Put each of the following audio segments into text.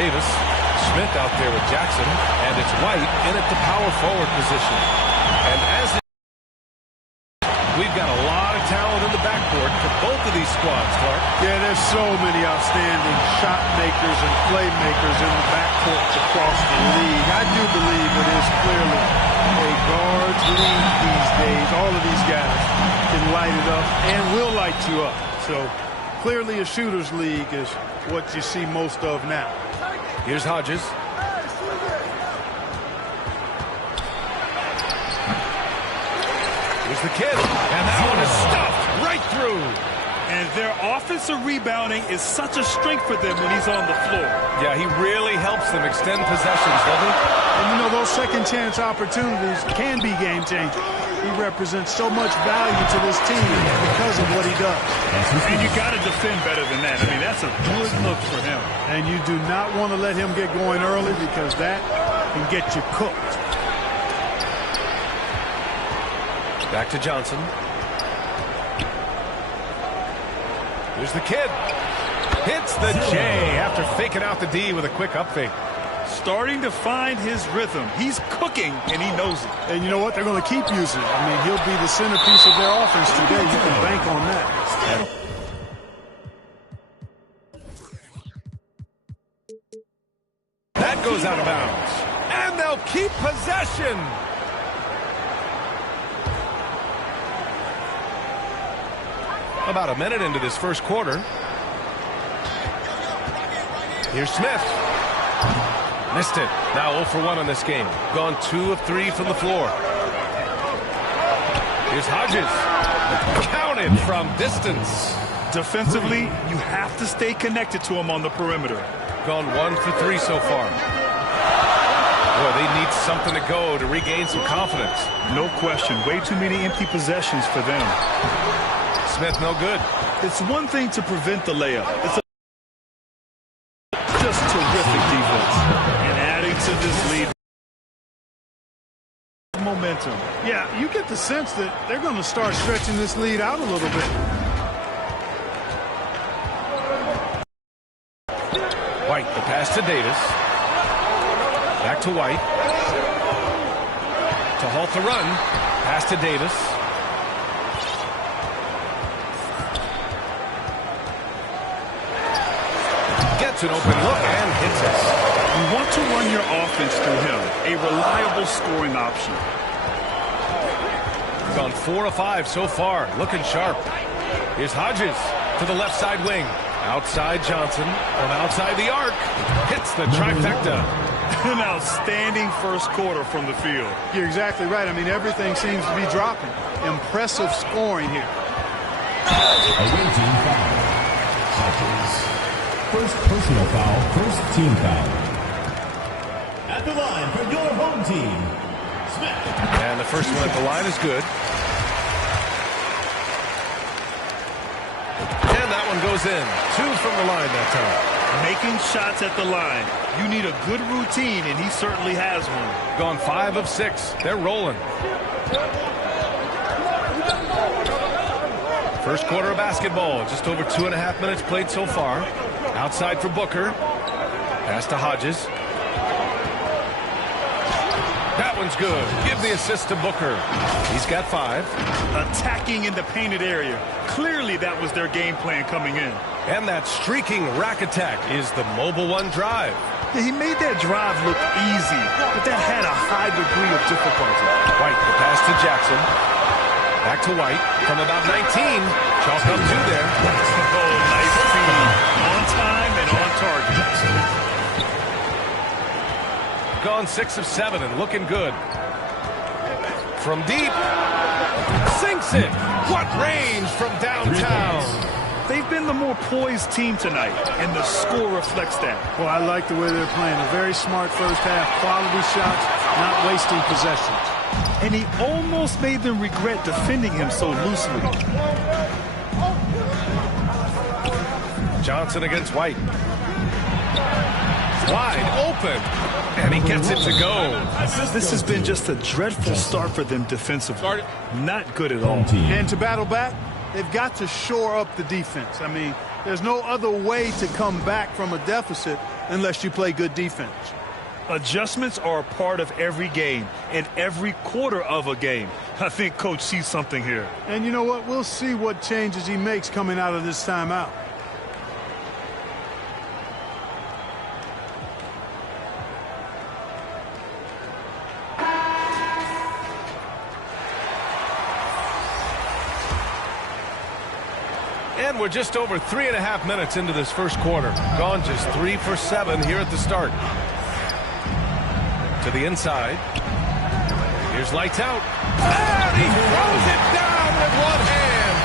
Davis. Smith out there with Jackson. And it's White in at the power forward position. And as we've got a lot of talent in the backcourt for both of these squads, Clark. Yeah, there's so many outstanding shot makers and playmakers in the backcourt across the league. I do believe it is clearly a guards league these days. All of these guys can light it up and will light you up. So clearly a shooter's league is what you see most of now. Here's Hodges. Here's the kid. And that one is stuffed right through. And their offensive rebounding is such a strength for them when he's on the floor. Yeah, he really helps them extend possessions, doesn't he? And you know, those second chance opportunities can be game changers. He represents so much value to this team because of what he does. And you got to defend better than that. I mean, that's a good look for him. And you do not want to let him get going early because that can get you cooked. Back to Johnson. Here's the kid. Hits the J after faking out the D with a quick up fake. Starting to find his rhythm. He's cooking, and he knows it. And you know what? They're going to keep using it. I mean, he'll be the centerpiece of their offense today. You can bank on that. That goes out of bounds. And they'll keep possession. About a minute into this first quarter. Here's Smith. Missed it. Now 0 for 1 on this game. Gone 2 of 3 from the floor. Here's Hodges. Counted from distance. Defensively, you have to stay connected to him on the perimeter. Gone 1 for 3 so far. Boy, they need something to go to regain some confidence. No question. Way too many empty possessions for them. Smith no good. It's one thing to prevent the layup. It's just terrific defense. And adding to this lead. Momentum. Yeah, you get the sense that they're going to start stretching this lead out a little bit. White, the pass to Davis. Back to White. To halt the run. Pass to Davis. Gets an open look and hits it. You want to run your offense through him. A reliable scoring option. Gone 4 of 5 so far. Looking sharp. Here's Hodges to the left side wing. Outside Johnson from outside the arc. Hits the trifecta. An outstanding first quarter from the field. You're exactly right. I mean, everything seems to be dropping. Impressive scoring here. Away team foul. Hodges. First personal foul, first team foul. At the line for your home team, Smith. And the first one at the line is good. And that one goes in. 2 from the line that time. Making shots at the line. You need a good routine, and he certainly has one. Gone 5 of 6. They're rolling. First quarter of basketball. Just over 2.5 minutes played so far. Outside for Booker. Pass to Hodges. That one's good. Give the assist to Booker. He's got 5. Attacking in the painted area. Clearly that was their game plan coming in. And that streaking rack attack is the Mobile One drive. Yeah, he made that drive look easy, but that had a high degree of difficulty. White, the pass to Jackson. Back to White from about 19. Chalk up 2 there. Oh, nice feed. On time and on target. Gone 6 of 7 and looking good. From deep. Sinks it. What range from downtown. They've been the more poised team tonight, and the score reflects that. Well, I like the way they're playing. A very smart first half. Quality shots, not wasting possessions. And he almost made them regret defending him so loosely. Johnson against White. Wide open. And he gets it to go. This has been just a dreadful start for them defensively. Not good at all. And to battle back, they've got to shore up the defense. I mean, there's no other way to come back from a deficit unless you play good defense. Adjustments are a part of every game and every quarter of a game. I think Coach sees something here. And you know what? We'll see what changes he makes coming out of this timeout. And we're just over 3.5 minutes into this first quarter. Gone just 3 for 7 here at the start. To the inside. Here's lights out. And he throws it down with one hand.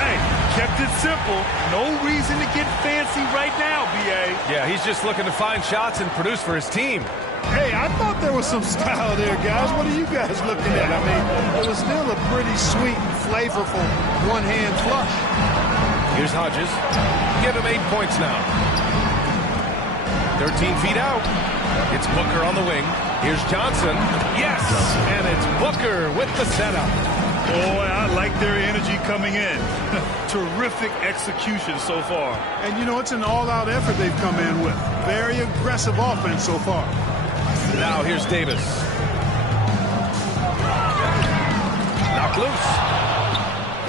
Hey, kept it simple. No reason to get fancy right now, B.A. Yeah, he's just looking to find shots and produce for his team. Hey, I thought there was some style there, guys. What are you guys looking at? I mean, it was still a pretty sweet and flavorful one-hand flush. Here's Hodges. Give him 8 points now. 13 feet out. It's Booker on the wing. Here's Johnson. Yes! And it's Booker with the setup. Boy, I like their energy coming in. Terrific execution so far. And, you know, it's an all-out effort they've come in with. Very aggressive offense so far. Now here's Davis. Knocked loose.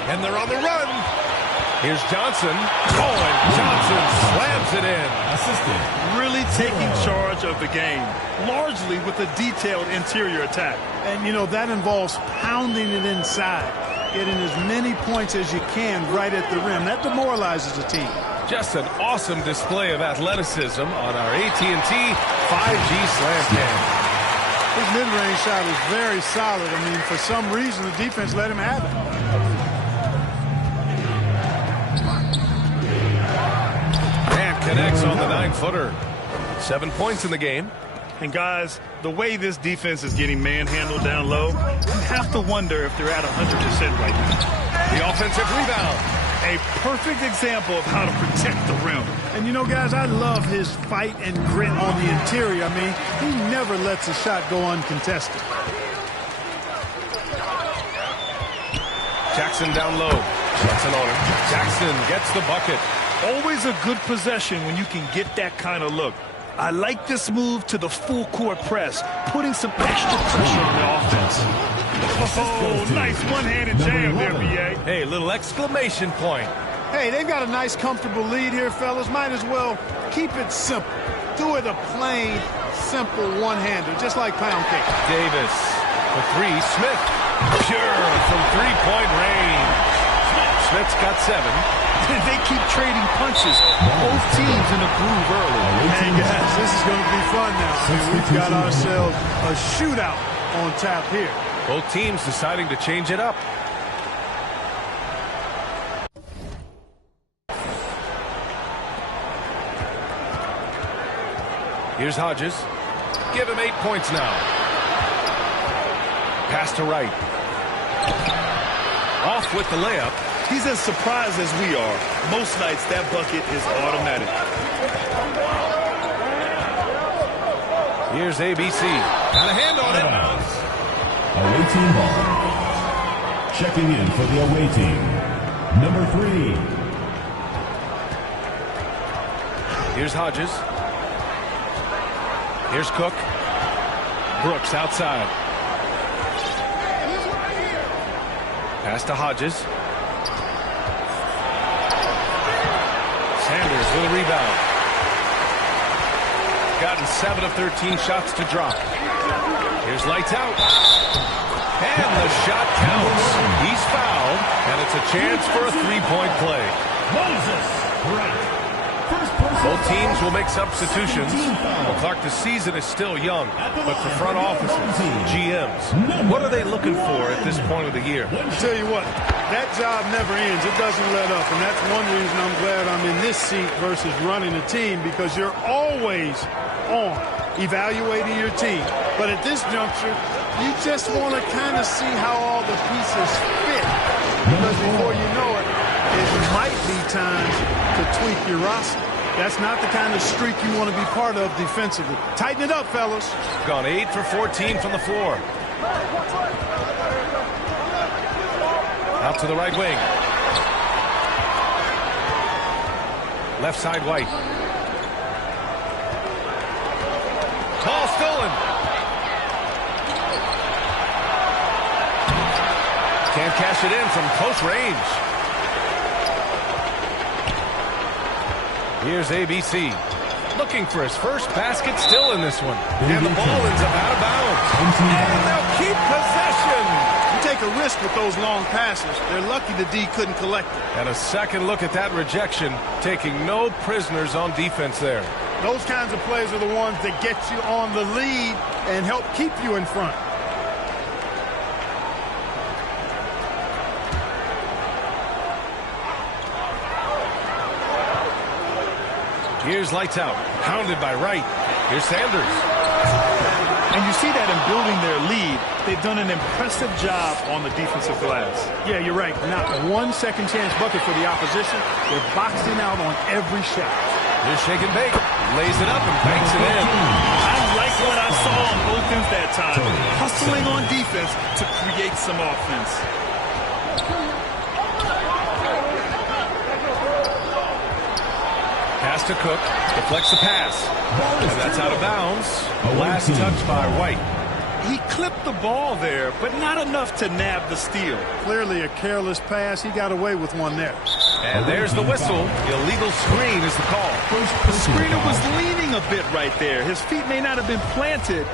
And they're on the run. Here's Johnson. Oh, and Johnson slams it in. Assistant. Really taking charge of the game, largely with a detailed interior attack. And, you know, that involves pounding it inside, getting as many points as you can right at the rim. That demoralizes a team. Just an awesome display of athleticism on our AT&T 5G slam cam. His mid-range shot is very solid. I mean, for some reason, the defense let him have it. Connects on the 9-footer. 7 points in the game. And guys, the way this defense is getting manhandled down low, you have to wonder if they're at 100% right now. The offensive rebound. A perfect example of how to protect the rim. And you know, guys, I love his fight and grit on the interior. I mean, he never lets a shot go uncontested. Jackson down low. Jackson on him. Jackson gets the bucket. Always a good possession when you can get that kind of look. I like this move to the full court press, putting some extra pressure on the offense. Oh, nice one-handed jam there, B.A. Hey, little exclamation point. Hey, they've got a nice, comfortable lead here, fellas. Might as well keep it simple. Do it a plain, simple one-hander, just like pound cake. Davis for three. Smith, pure from three-point range. Smith's got 7. They keep trading punches. Both teams in the groove early. Hey, guys, this is going to be fun now. I mean, we've got ourselves a shootout on tap here. Both teams deciding to change it up. Here's Hodges. Give him 8 points now. Pass to Wright. Off with the layup. He's as surprised as we are. Most nights, that bucket is automatic. Here's ABC. Got a hand on it. Away team ball. Checking in for the away team, number 3. Here's Hodges. Here's Cook. Brooks outside. Pass to Hodges. Sanders with a rebound. Gotten 7 of 13 shots to drop. Here's lights out. And the shot counts. He's fouled, and it's a chance for a three-point play. Moses, right. Both teams will make substitutions. Well, Clark, the season is still young, but for front offices, GMs, what are they looking for at this point of the year? I'll tell you what, that job never ends. It doesn't let up, and that's one reason I'm glad I'm in this seat versus running a team, because you're always on evaluating your team. But at this juncture, you just want to kind of see how all the pieces fit, because before you know it, it might be time to tweak your roster. That's not the kind of streak you want to be part of defensively. Tighten it up, fellas. Gone 8 for 14 from the floor. Out to the right wing. Left side White. stolen. Can't cash it in from close range. Here's ABC. Looking for his first basket, still in this one. And the ball ends up out of bounds. And they'll keep possession. You take a risk with those long passes. They're lucky the D couldn't collect it. And a second look at that rejection, taking no prisoners on defense there. Those kinds of plays are the ones that get you on the lead and help keep you in front. Here's lights out. Hounded by Wright. Here's Sanders. And you see that in building their lead, they've done an impressive job on the defensive glass. Yeah, you're right. Not one second chance bucket for the opposition. They're boxing out on every shot. Here's shake and bake. Lays it up and banks it in. I like what I saw on both ends that time. Hustling on defense to create some offense. Pass to Cook. Deflects the pass. And that's out of bounds. Last touch by White. He clipped the ball there, but not enough to nab the steal. Clearly a careless pass. He got away with one there. And there's the whistle. Illegal screen is the call. The screener was leaning a bit right there. His feet may not have been planted.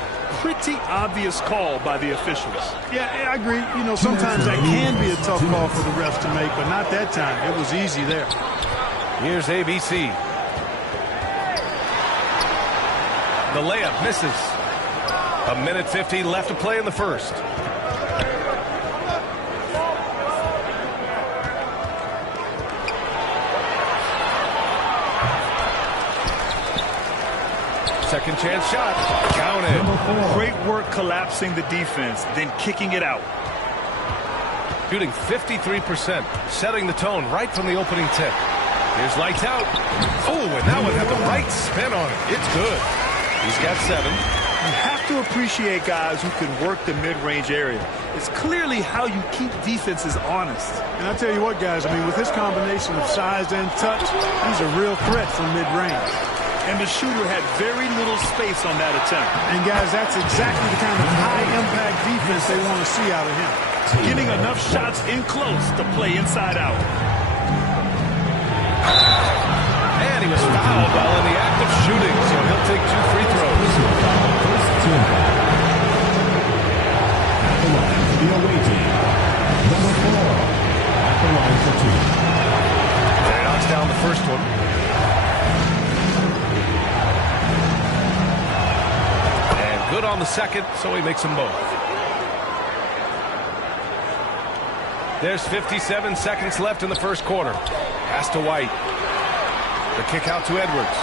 Pretty obvious call by the officials. Yeah, I agree. You know, sometimes that can be a tough call for the refs to make, but not that time. It was easy there. Here's ABC. The layup misses. 1:50 left to play in the first. Second chance shot. Counted. Great work collapsing the defense, then kicking it out. Shooting 53%, setting the tone right from the opening tip. Here's lights out. Oh, and that one had the right spin on it. It's good. He's got 7. You have to appreciate guys who can work the mid-range area. It's clearly how you keep defenses honest. And I tell you what, guys, I mean, with this combination of size and touch, he's a real threat from mid-range. And the shooter had very little space on that attempt. And, guys, that's exactly the kind of high-impact defense they want to see out of him. Getting enough shots in close to play inside out. And he was fouled while in the act of shooting, so he'll take 2 free throws. At the line for the away team, number 4. At the line for 2. And he knocks down the first one. And good on the second, so he makes them both. There's 57 seconds left in the first quarter. Pass to White. The kick out to Edwards.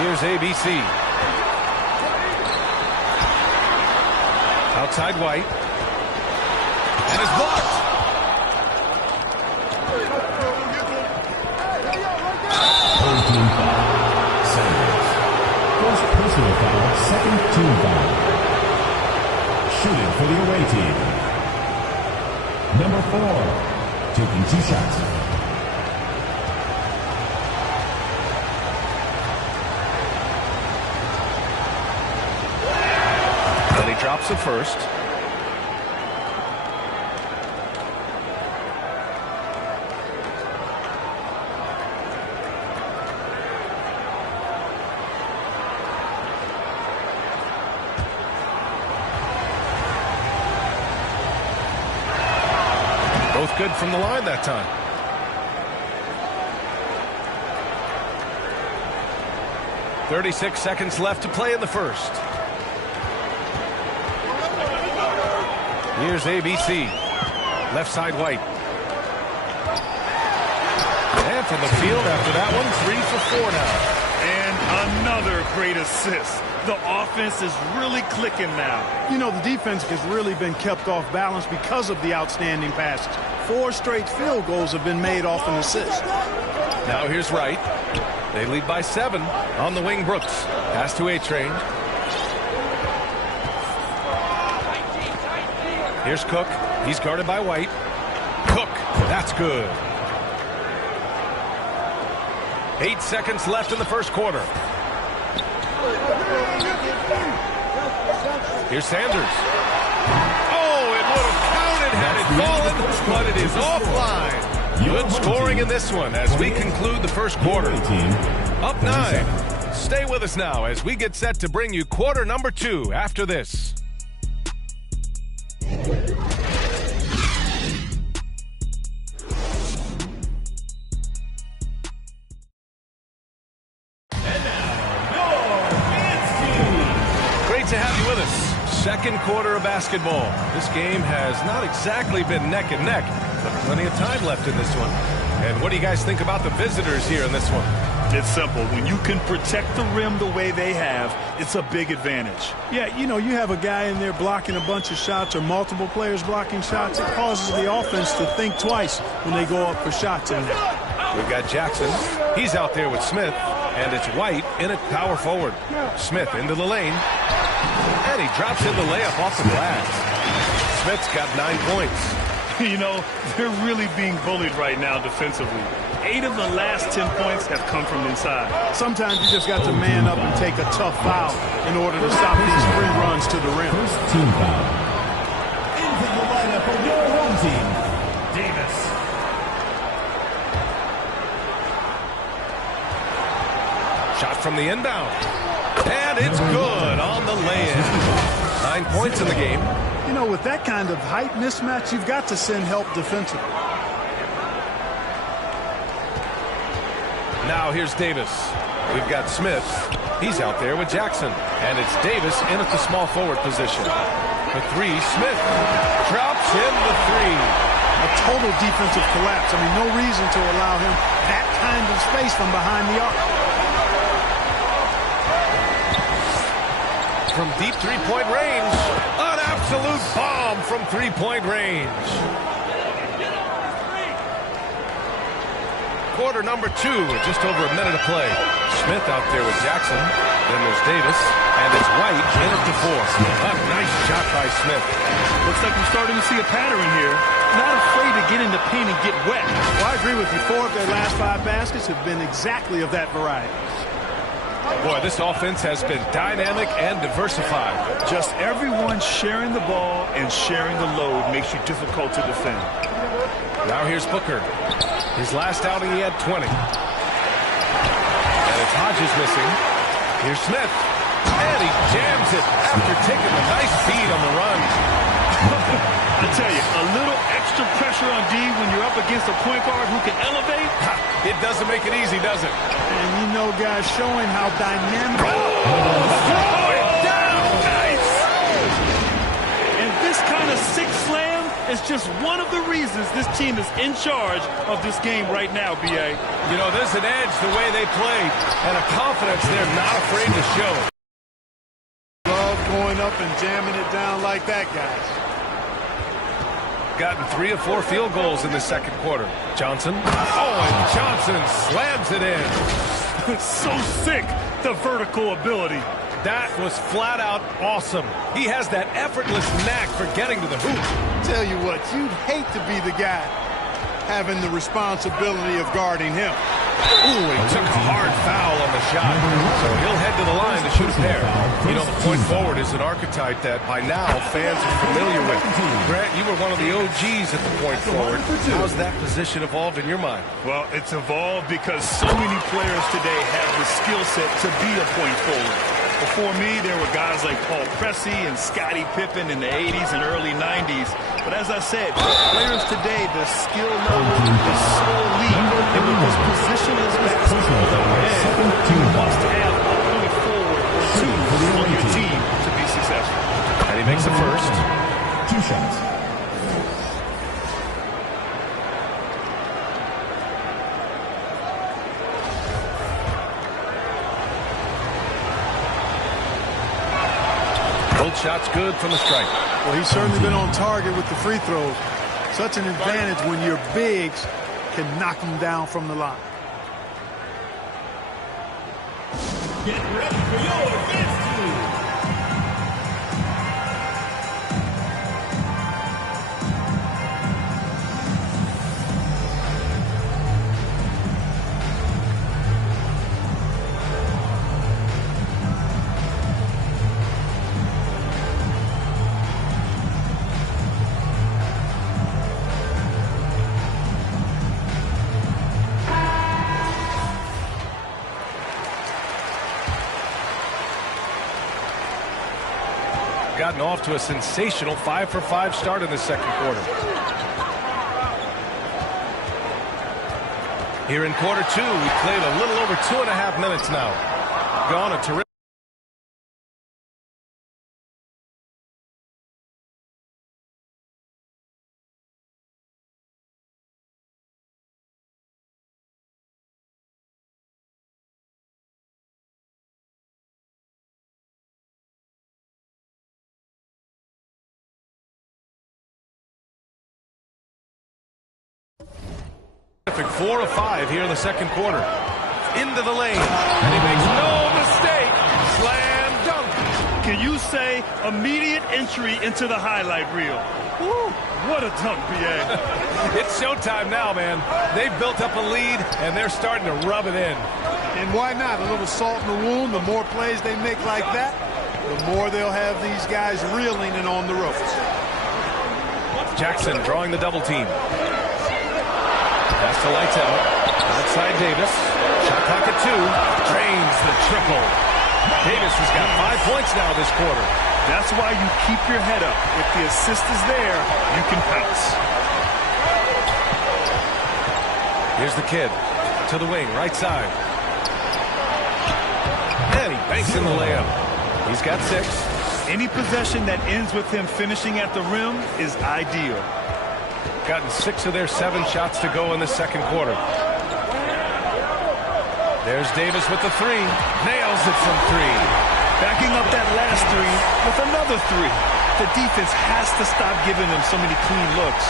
Here's ABC. Outside White. And it's blocked. Third team foul. Sanders. First personal foul, second team foul. Shooting for the away team. Number 4. Taking 2 shots. And he drops the first. Both good from the line that time. .36 seconds left to play in the first. Here's ABC. Left side White. And from the field after that one, 3 for 4 now. And another great assist. The offense is really clicking now. You know, the defense has really been kept off balance because of the outstanding passes. 4 straight field goals have been made off an assist. Now here's Wright. They lead by 7 on the wing. Brooks. Pass to A-Train. Here's Cook. He's guarded by White. Cook. That's good. 8 seconds left in the first quarter. Here's Sanders. Oh, it would have counted had it fallen, but it is offline. Good scoring in this one as we conclude the first quarter. Up 9. Stay with us now as we get set to bring you quarter number 2 after this. Great to have you with us. Second quarter of basketball. This game has not exactly been neck and neck, but plenty of time left in this one. And what do you guys think about the visitors here in this one? It's simple. When you can protect the rim the way they have, it's a big advantage. Yeah, you know, you have a guy in there blocking a bunch of shots or multiple players blocking shots. It causes the offense to think twice when they go up for shots in there. We've got Jackson. He's out there with Smith, and it's White in at power forward. Smith into the lane, and he drops in the layup off the glass. Smith's got 9 points. You know, they're really being bullied right now defensively. 8 of the last 10 points have come from inside. Sometimes you just got to man up and take a tough foul in order to stop these free runs to the rim. First team foul. Into the lineup for your home team, Davis. Shot from the inbound. And it's good on the lay-in. 9 points in the game. You know, with that kind of height mismatch, you've got to send help defensively. Now here's Davis. We've got Smith. He's out there with Jackson. And it's Davis in at the small forward position. The 3, Smith drops in the 3. A total defensive collapse. I mean, no reason to allow him that kind of space from behind the arc. From deep three-point range. An absolute bomb from three-point range. Quarter number 2 with just over a minute to play. Smith out there with Jackson. Then there's Davis. And it's White in at the 4. A nice shot by Smith. Looks like we're starting to see a pattern here. Not afraid to get in the paint and get wet. Well, I agree with you. 4 of their last 5 baskets have been exactly of that variety. Boy, this offense has been dynamic and diversified. Just everyone sharing the ball and sharing the load makes you difficult to defend. Now here's Booker. His last outing, he had 20. And it's Hodges missing. Here's Smith. And he jams it after taking a nice beat on the run. I tell you, a little extra pressure on D when you're up against a point guard who can elevate. It doesn't make it easy, does it? And you know, guys, showing how dynamic. Throw it down! Nice! And this kind of sick slam is just one of the reasons this team is in charge of this game right now, B.A. You know, there's an edge the way they play and a confidence they're not afraid to show. Love going up and jamming it down like that, guys. Gotten 3 of 4 field goals in the second quarter. Johnson. Oh, and Johnson slams it in. It's so sick, the vertical ability. That was flat out awesome. He has that effortless knack for getting to the hoop. Tell you what, you'd hate to be the guy having the responsibility of guarding him. Ooh, he took a hard foul on the shot. So he'll head to the line to shoot a pair. You know, the point forward is an archetype that by now fans are familiar with. Grant, you were one of the OGs at the point forward. How's that position evolved in your mind? Well, it's evolved because so many players today have the skill set to be a point forward. Before me, there were guys like Paul Pressey and Scottie Pippen in the 80s and early 90s. But as I said, players today, the skill level is so elite. And with this positionless basketball, you must have a point forward or 2 on your team to be successful. And he makes the first. 2 shots. Both shots good from the stripe. Well, he's certainly been on target with the free throws. Such an advantage when your bigs can knock them down from the line. Get ready for your advance team. gotten off to a sensational 5-for-5 start in the second quarter. Here in quarter two, we played a little over 2.5 minutes now. Gone a terrific. Terrific 4 of 5 here in the second quarter. Into the lane, and he makes no mistake. Slam dunk. Can you say immediate entry into the highlight reel? Woo, what a dunk, B.A. It's showtime now, man. They've built up a lead, and they're starting to rub it in. And why not? A little salt in the wound. The more plays they make like that, the more they'll have these guys reeling and on the ropes. Jackson drawing the double team. Pass to lights out. Outside Davis. Shot clock at 2. Drains the triple. Davis has got 5 points now this quarter. That's why you keep your head up. If the assist is there, you can pounce. Here's the kid. To the wing, right side. And he banks in the layup. He's got 6. Any possession that ends with him finishing at the rim is ideal. Gotten 6 of their 7 shots to go in the second quarter. There's Davis with the 3. Nails it from 3. Backing up that last 3 with another 3. The defense has to stop giving them so many clean looks.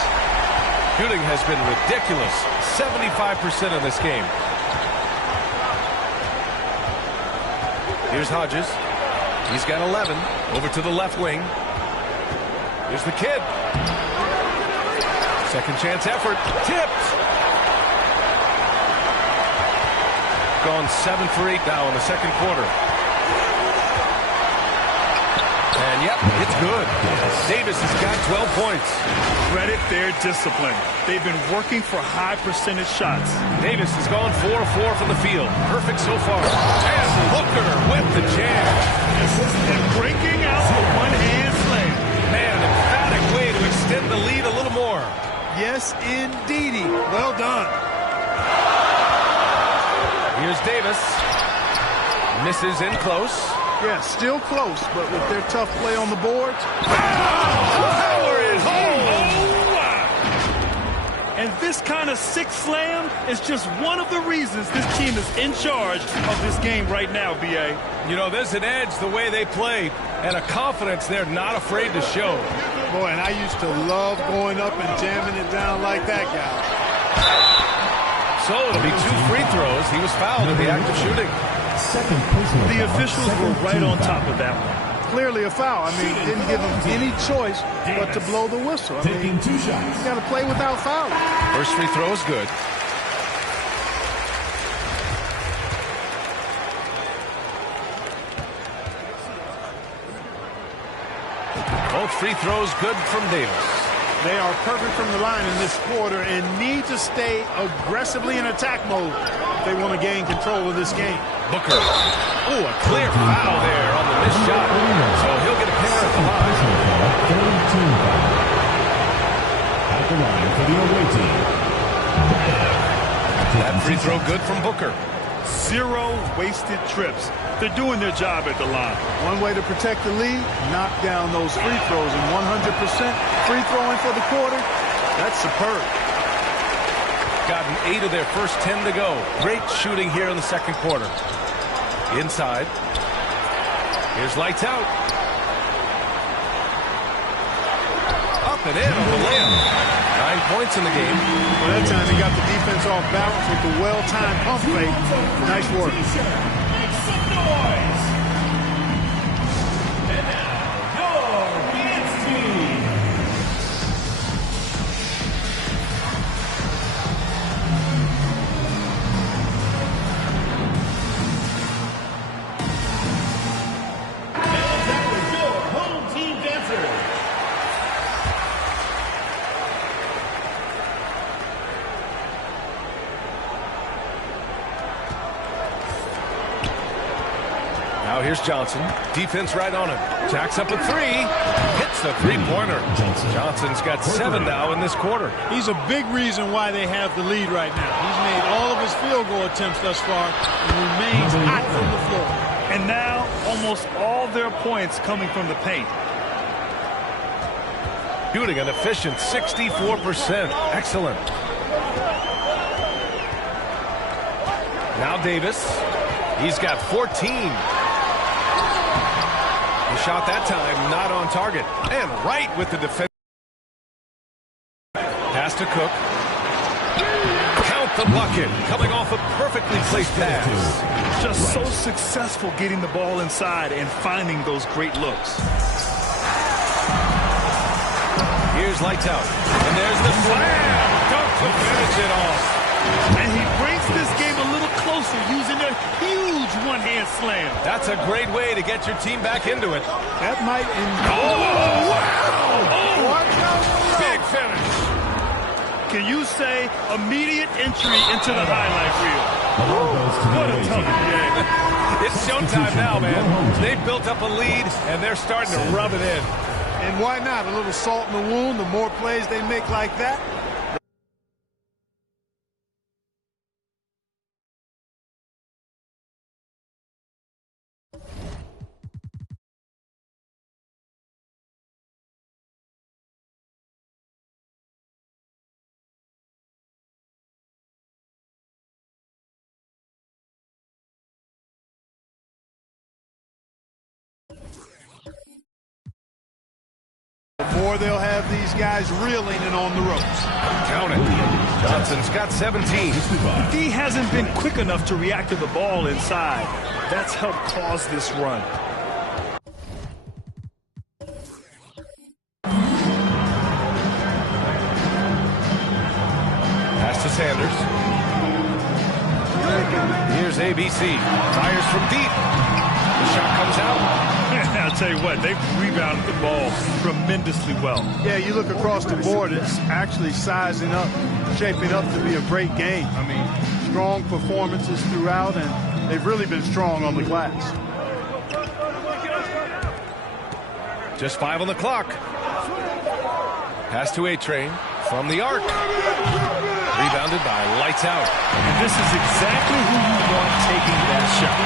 Shooting has been ridiculous. 75% of this game. Here's Hodges. He's got 11. Over to the left wing. Here's the kid. Second chance effort. Tipped. Gone 7 for 8 now in the second quarter. And yep, it's good. Davis has got 12 points. Credit their discipline. They've been working for high percentage shots. Davis has gone 4 of 4 from the field. Perfect so far. And Booker with the jam. And breaking out a one-hand slam. Man, an emphatic way to extend the lead a little more. Yes, indeedy. Well done. Here's Davis. Misses in close. Yeah, still close, but with their tough play on the boards. Power is home. Oh, wow. And this kind of sick slam is just one of the reasons this team is in charge of this game right now, B.A. You know, there's an edge the way they play and a confidence they're not afraid to show. Boy, and I used to love going up and jamming it down like that guy. So it'll be 2 free throws. He was fouled in the act of shooting. Second personal The foul, officials were right on top of that one. Clearly a foul. I mean, didn't give him any choice but to blow the whistle. I mean, taking 2 shots. you got to play without fouling. First free throw is good. Both free throws good from Davis. They are perfect from the line in this quarter and need to stay aggressively in attack mode if they want to gain control of this game. Booker. Oh, a clear foul there on the missed shot. So he'll get a pair at the line. Third team foul. At the line for the away team. That free throw good from Booker. 0 wasted trips. They're doing their job at the line. One way to protect the lead, knock down those free throws, and 100% free throwing for the quarter, that's superb. Gotten 8 of their first 10 to go. Great shooting here in the second quarter. Inside. Here's lights out. Up and in on the layup. 9 points in the game. Well, that time he got the defense off balance with the well-timed pump fake. Nice work. Make some noise. And now, your dance team. And that was your home team dancer. here's Johnson. Defense right on him. Jacks up a three. Hits the three-pointer. Johnson's got 7 now in this quarter. He's a big reason why they have the lead right now. He's made all of his field goal attempts thus far and remains hot from the floor. And now almost all their points coming from the paint. Shooting an efficient 64%. Excellent. Now Davis. He's got 14. He shot that time, not on target. And right with the defense. Pass to Cook. Count the bucket. Coming off a perfectly placed pass. Just so successful getting the ball inside and finding those great looks. Here's lights out. And there's the slam. Dunk to finish it off. And he brings this game a little closer using a huge one-hand slam. That's a great way to get your team back into it. That might end. Oh, wow! What? Big finish. Can you say immediate entry into the highlight reel? What a tough game. It's showtime now, man. They've built up a lead, and they're starting to rub it in. And why not? A little salt in the wound. The more plays they make like that. The more they'll have these guys reeling and on the ropes. Count it. Johnson's got 17. D hasn't been quick enough to react to the ball inside. That's helped cause this run. Pass to Sanders. Here's ABC. Fires from deep. The shot comes out. I'll tell you what, they've rebounded the ball tremendously well. Yeah, you look across the board, it's actually sizing up, shaping up to be a great game. I mean, strong performances throughout, and they've really been strong on the glass. Just 5 on the clock. Pass to A-Train from the arc. Rebounded by Lights Out. And this is exactly who you want taking that shot.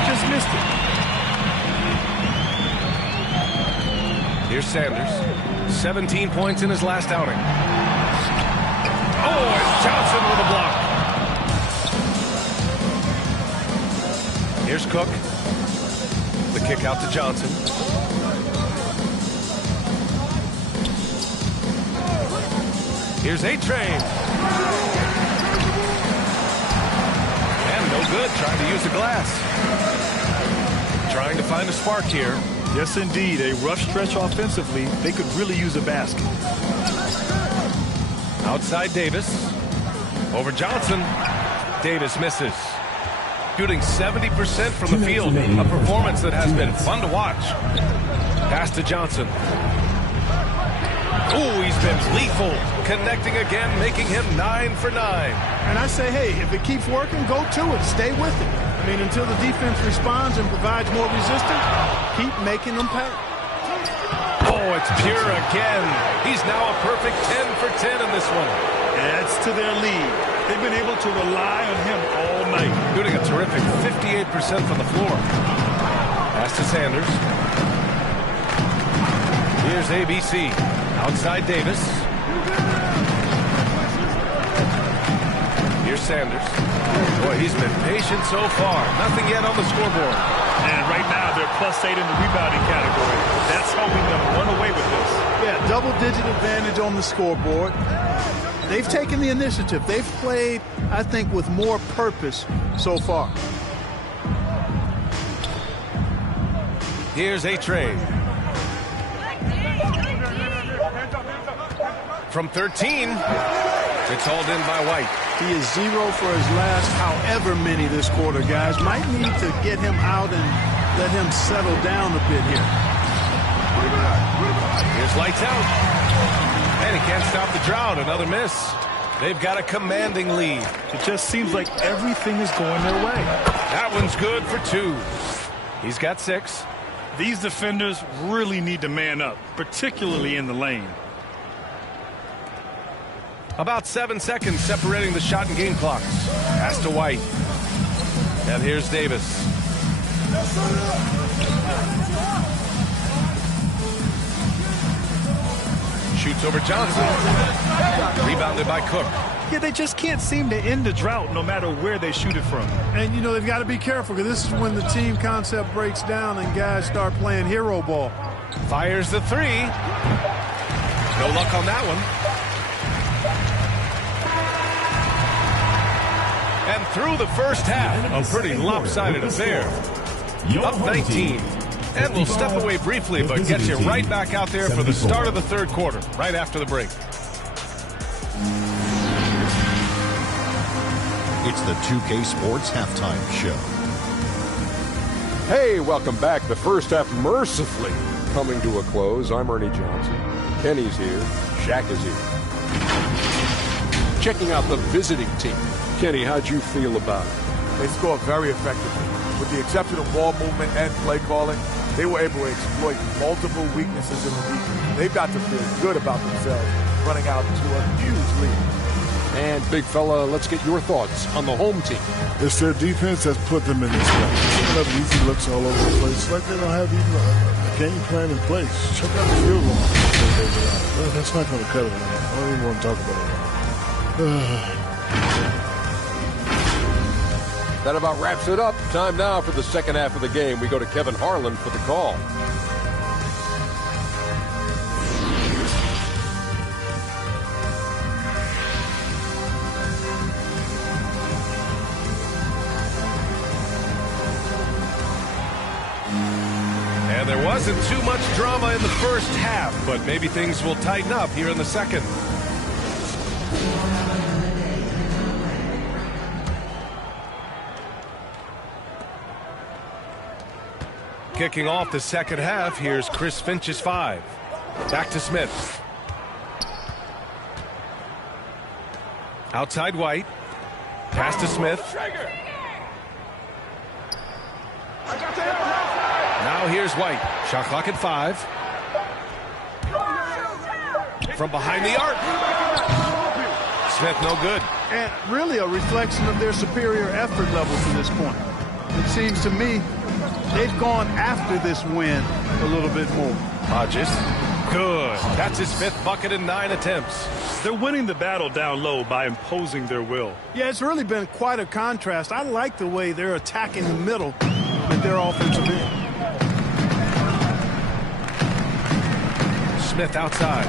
He just missed it. Here's Sanders. 17 points in his last outing. Oh, and Johnson with a block. Here's Cook. The kick out to Johnson. Here's A-Train. And no good, trying to use the glass. Trying to find a spark here. Yes, indeed. A rough stretch offensively. They could really use a basket. Outside Davis. Over Johnson. Davis misses. Shooting 70% from the field. A performance that has been fun to watch. Pass to Johnson. Oh, he's been lethal. Connecting again, making him 9 for 9. And I say, hey, if it keeps working, go to it. Stay with it. I mean, until the defense responds and provides more resistance, keep making them pay. Oh, it's Pure again. He's now a perfect 10 for 10 in this one. Adds to their lead. They've been able to rely on him all night. Shooting a terrific 58% from the floor. Pass to Sanders. Here's ABC. Outside Davis. Here's Sanders. Boy, he's been patient so far. Nothing yet on the scoreboard. And right now, they're +8 in the rebounding category. That's helping them run away with this. Yeah, double-digit advantage on the scoreboard. They've taken the initiative. They've played, I think, with more purpose so far. Here's A-Train. From 13, it's hauled in by White. He is 0 for his last however many this quarter, guys. Might need to get him out and let him settle down a bit here. Here's Lights Out. And he can't stop the drought. Another miss. They've got a commanding lead. It just seems like everything is going their way. That one's good for 2. He's got 6. These defenders really need to man up, particularly in the lane. About 7 seconds separating the shot and game clocks. Pass to White. And here's Davis. Shoots over Johnson. Rebounded by Cook. Yeah, they just can't seem to end the drought no matter where they shoot it from. And, you know, they've got to be careful because this is when the team concept breaks down and guys start playing hero ball. Fires the 3. No luck on that one. And through the first half, a pretty lopsided affair. Up 19. And we'll step away briefly, but get you right back out there for the start of the third quarter, right after the break. It's the 2K Sports Halftime Show. Hey, welcome back. The first half mercifully coming to a close. I'm Ernie Johnson. Kenny's here. Shaq is here. Checking out the visiting team. Kenny, how'd you feel about it? They scored very effectively. With the exception of ball movement and play calling, they were able to exploit multiple weaknesses in the defense. They've got to feel good about themselves running out to a huge lead. And, big fella, let's get your thoughts on the home team. It's their defense that's put them in this way. They have easy looks all over the place. It's like they don't have even a game plan in place. Check out the field goal. That's not going to cut it. I don't even want to talk about it. That about wraps it up. Time now for the second half of the game. We go to Kevin Harlan for the call. And there wasn't too much drama in the first half, but maybe things will tighten up here in the second. Kicking off the second half, here's Chris Finch's 5. Back to Smith. Outside White. Pass to Smith. Now here's White. Shot clock at 5. From behind the arc. Smith no good. And really a reflection of their superior effort level to this point. It seems to me they've gone after this win a little bit more. Hodges. Good. That's his 5th bucket in 9 attempts. They're winning the battle down low by imposing their will. Yeah, it's really been quite a contrast. I like the way they're attacking the middle with their offensive end. Smith outside.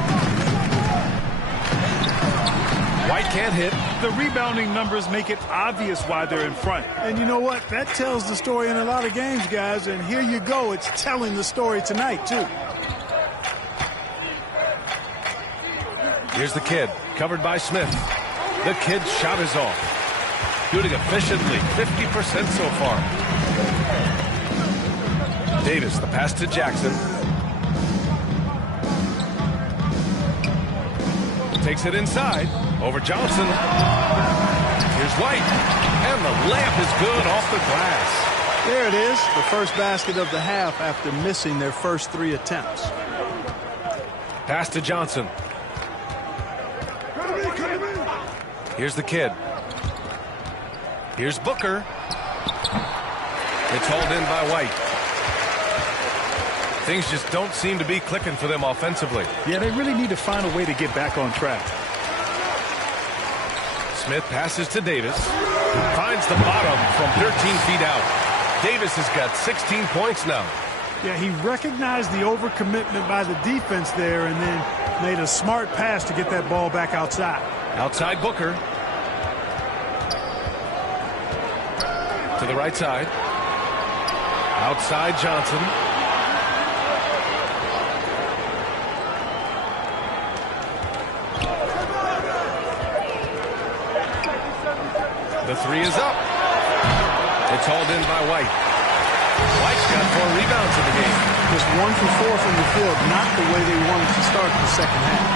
White can't hit. The rebounding numbers make it obvious why they're in front. And you know what? That tells the story in a lot of games, guys. And here you go. It's telling the story tonight, too. Here's the kid, covered by Smith. The kid's shot is off. Shooting efficiently, 50% so far. Davis, the pass to Jackson. Takes it inside, over Johnson. Here's White, and the layup is good off the glass. There it is, the first basket of the half after missing their first 3 attempts. Pass to Johnson. Here's the kid. Here's Booker. It's hauled in by White. Things just don't seem to be clicking for them offensively. Yeah, they really need to find a way to get back on track. Smith passes to Davis. Finds the bottom from 13 feet out. Davis has got 16 points now. Yeah, he recognized the overcommitment by the defense there and then made a smart pass to get that ball back outside. Outside Booker. To the right side. Outside Johnson. The 3 is up. It's hauled in by White. White's got 4 rebounds in the game. Just 1 for 4 from the field, not the way they wanted to start the second half.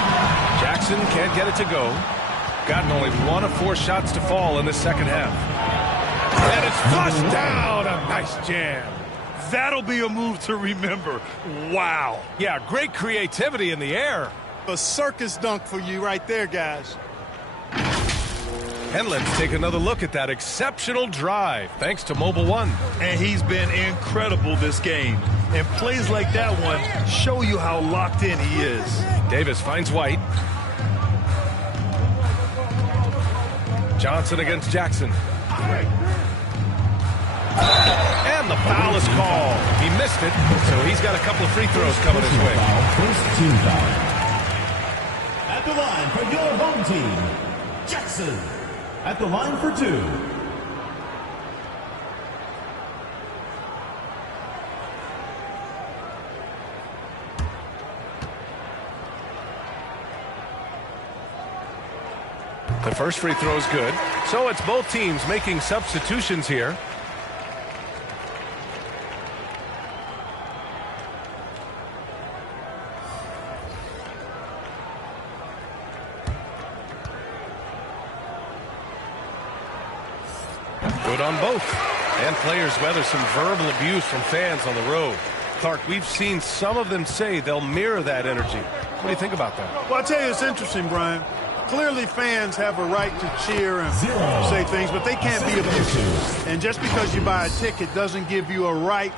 Jackson can't get it to go. Gotten only 1 of 4 shots to fall in the second half. And it's flushed down. A nice jam. That'll be a move to remember. Wow. Yeah, great creativity in the air. A circus dunk for you right there, guys. And let's take another look at that exceptional drive, thanks to Mobile One. And he's been incredible this game. And plays like that one show you how locked in he is. Davis finds White. Johnson against Jackson. And the foul is called. He missed it, so he's got a couple of free throws coming his way. First team foul. At the line for your home team, Jackson. At the line for 2. The first free throw is good. So it's both teams making substitutions here. Good on both. And players weather some verbal abuse from fans on the road. Clark, we've seen some of them say they'll mirror that energy. What do you think about that? Well, I tell you, it's interesting, Brian. Clearly, fans have a right to cheer and say things, but they can't be abusive. And just because you buy a ticket doesn't give you a right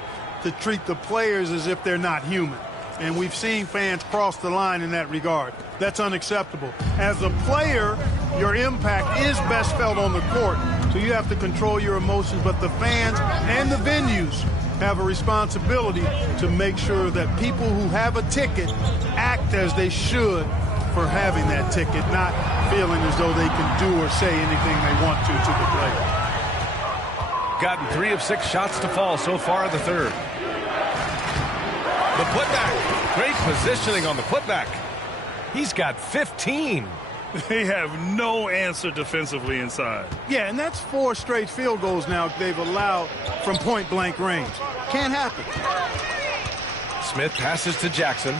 to treat the players as if they're not human. And we've seen fans cross the line in that regard. That's unacceptable. As a player, your impact is best felt on the court, so you have to control your emotions. But the fans and the venues have a responsibility to make sure that people who have a ticket act as they should for having that ticket, not feeling as though they can do or say anything they want to the player. Gotten 3 of 6 shots to fall so far in the third. The putback. Great positioning on the putback. He's got 15. They have no answer defensively inside. Yeah, and that's 4 straight field goals now they've allowed from point-blank range. Can't happen. Smith passes to Jackson.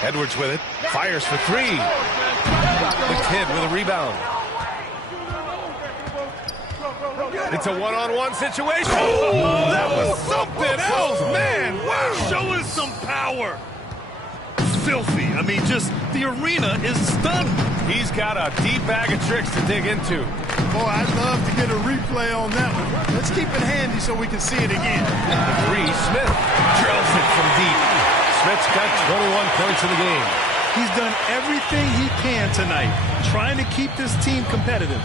Edwards with it. Fires for 3. The kid with a rebound. It's a one-on-one situation. Oh, that was something else, man. Wow, showing some power. Filthy. I mean, just the arena is stunned. He's got a deep bag of tricks to dig into. Boy, I'd love to get a replay on that one. Let's keep it handy so we can see it again. The 3, Smith drills it from deep. Smith's got 21 points in the game. He's done everything he can tonight, trying to keep this team competitive.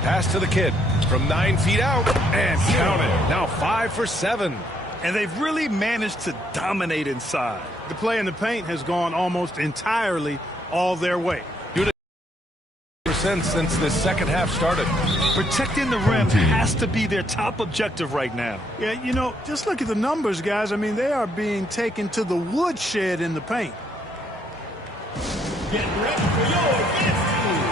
Pass to the kid from 9 feet out, and count it. Now 5 for 7. And they've really managed to dominate inside. The play in the paint has gone almost entirely all their way. Since this second half started. Protecting the rim has to be their top objective right now. Yeah, you know, just look at the numbers, guys. I mean, they are being taken to the woodshed in the paint. Get ready for your advance move.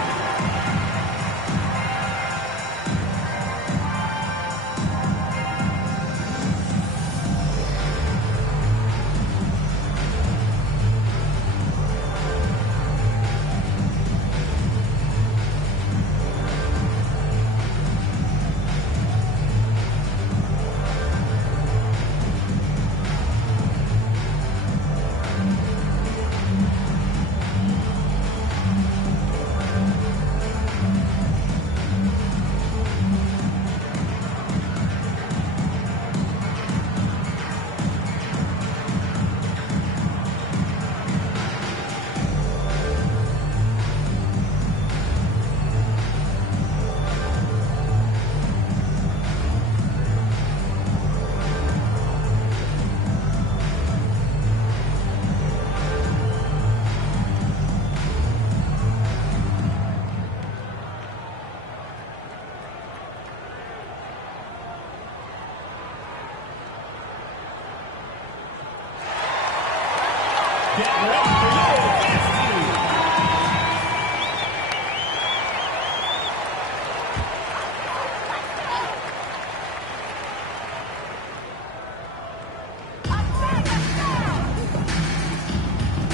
Get ready for your advance move.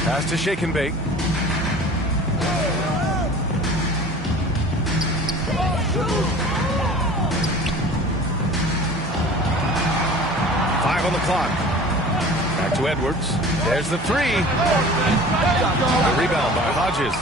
Pass to Shake and Bake. 5 on the clock. Back to Edwards. There's the 3. The rebound by Hodges.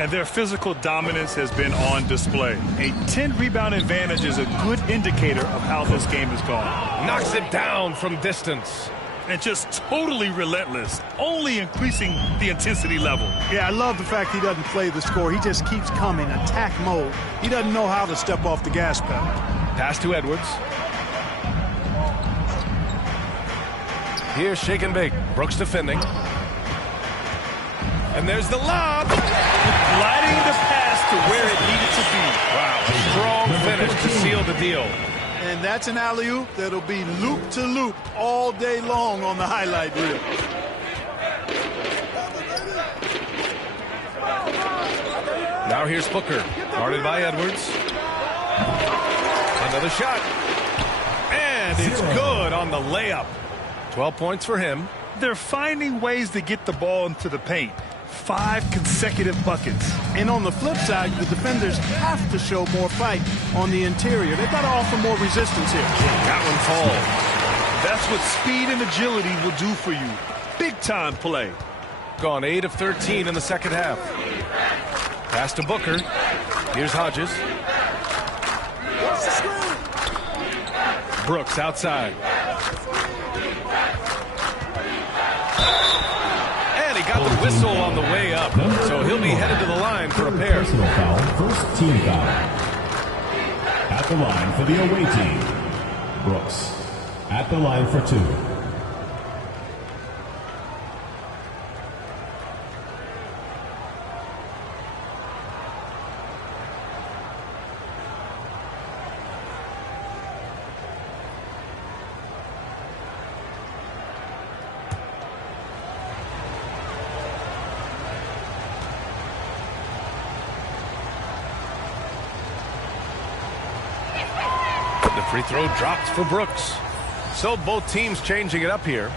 And their physical dominance has been on display. A 10-rebound advantage is a good indicator of how this game has gone. Knocks it down from distance. And just totally relentless, only increasing the intensity level. Yeah, I love the fact he doesn't play the score. He just keeps coming, attack mode. He doesn't know how to step off the gas pedal. Pass to Edwards. Here's shake and bake. Brooks defending. And there's the lob. Gliding the pass to where it needed to be. Wow, a strong finish to seal the deal. And that's an alley-oop that'll be loop-to-loop all day long on the highlight reel. Now here's Booker. Guarded by Edwards. Another shot. And it's good on the layup. 12 points for him. They're finding ways to get the ball into the paint. 5 consecutive buckets. And on the flip side, the defenders have to show more fight on the interior. They've got to offer more resistance here. That one falls. That's what speed and agility will do for you. Big-time play. Gone 8 of 13 in the second half. Pass to Booker. Here's Hodges. Brooks outside. And he got the whistle on the way up. So he'll be headed to the line for a pair. Personal foul, first team foul. At the line for the away team, Brooks. At the line for 2. The free throw dropped for Brooks. So both teams changing it up here.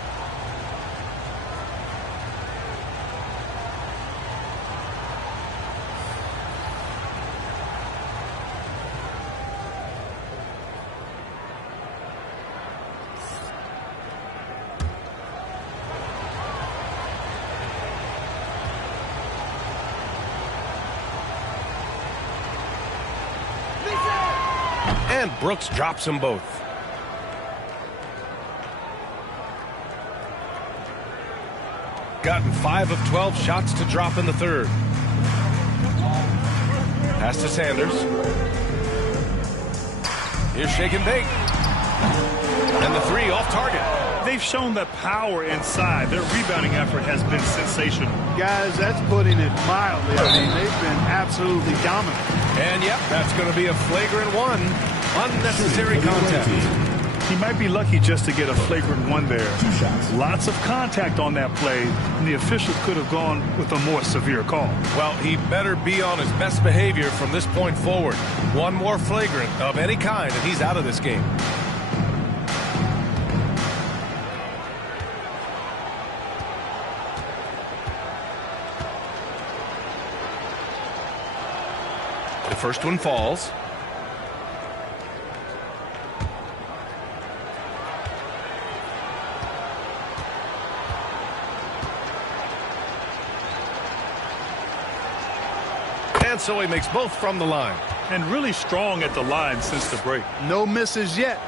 And Brooks drops them both. Gotten 5 of 12 shots to drop in the third. Pass to Sanders. Here's shake and bake. And the 3 off target. They've shown that power inside. Their rebounding effort has been sensational. Guys, that's putting it mildly. I mean, they've been absolutely dominant. And yep, that's going to be a flagrant 1. Unnecessary contact. He might be lucky just to get a flagrant 1 there. 2 shots. Lots of contact on that play, and the official could have gone with a more severe call. Well, he better be on his best behavior from this point forward. 1 more flagrant of any kind, and he's out of this game. The first one falls. And so he makes both from the line. And really strong at the line since the break. No misses yet.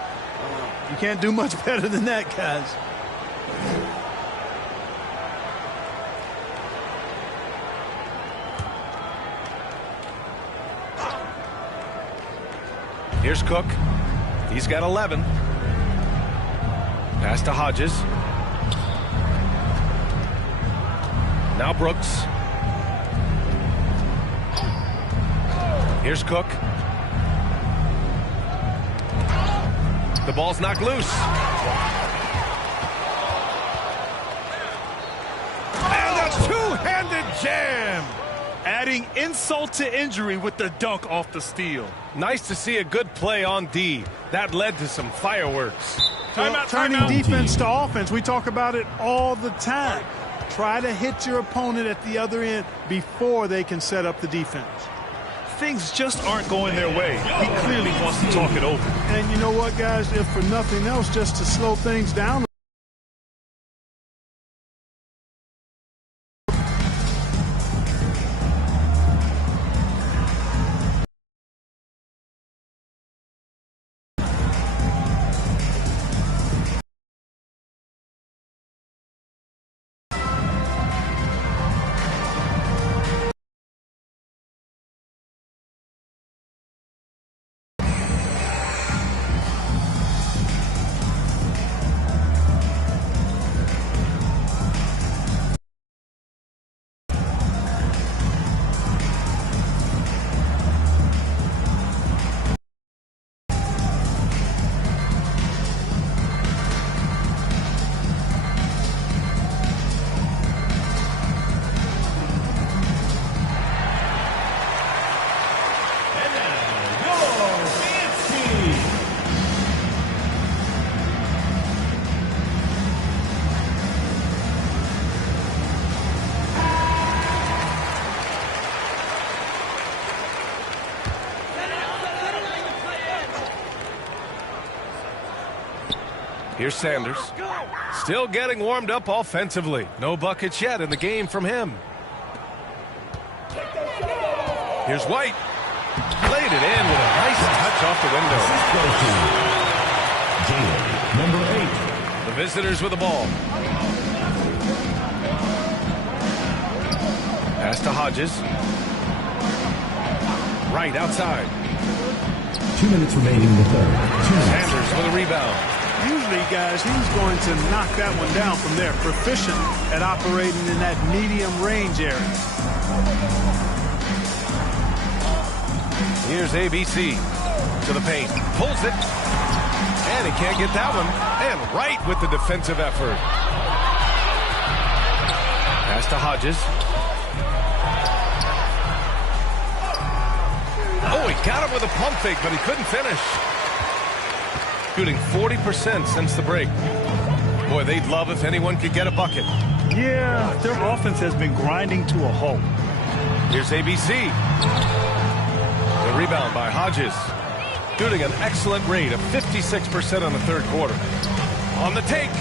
You can't do much better than that, guys. Here's Cook. He's got 11. Pass to Hodges. Now Brooks. Here's Cook. The ball's knocked loose. And a two-handed jam. Adding insult to injury with the dunk off the steal. Nice to see a good play on D. That led to some fireworks. Turning defense to offense, we talk about it all the time. Try to hit your opponent at the other end before they can set up the defense. Things just aren't going their way. He clearly wants to talk it over. And you know what, guys? If for nothing else, just to slow things down Here's Sanders. Still getting warmed up offensively. No buckets yet in the game from him. Here's White. Laid it in with a nice touch off the window. Number 8. The visitors with the ball. Pass to Hodges. Right outside. 2 minutes remaining in the third. Sanders with a rebound. Usually, guys, he's going to knock that one down from there. Proficient at operating in that medium range area. Here's ABC to the paint. Pulls it. And he can't get that one. And right with the defensive effort. Pass to Hodges. Oh, he got him with a pump fake, but he couldn't finish. Shooting 40% since the break. Boy, they'd love if anyone could get a bucket. Yeah, their offense has been grinding to a halt. Here's ABC. The rebound by Hodges. Shooting an excellent rate of 56% on the third quarter. On the take.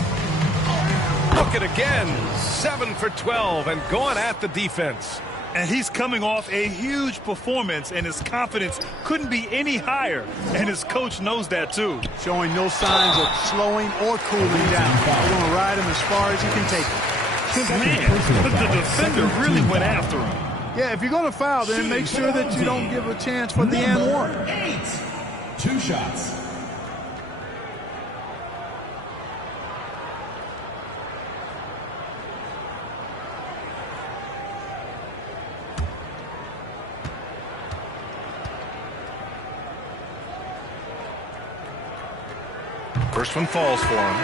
Look it again. 7 for 12 and going at the defense. And he's coming off a huge performance, and his confidence couldn't be any higher. And his coach knows that, too. Showing no signs of slowing or cooling down. They're going to ride him as far as he can take it. Man, the defender really went after him. Yeah, if you're going to foul, then make sure that you don't give a chance for the and one. 8. 2 shots. First one falls for him.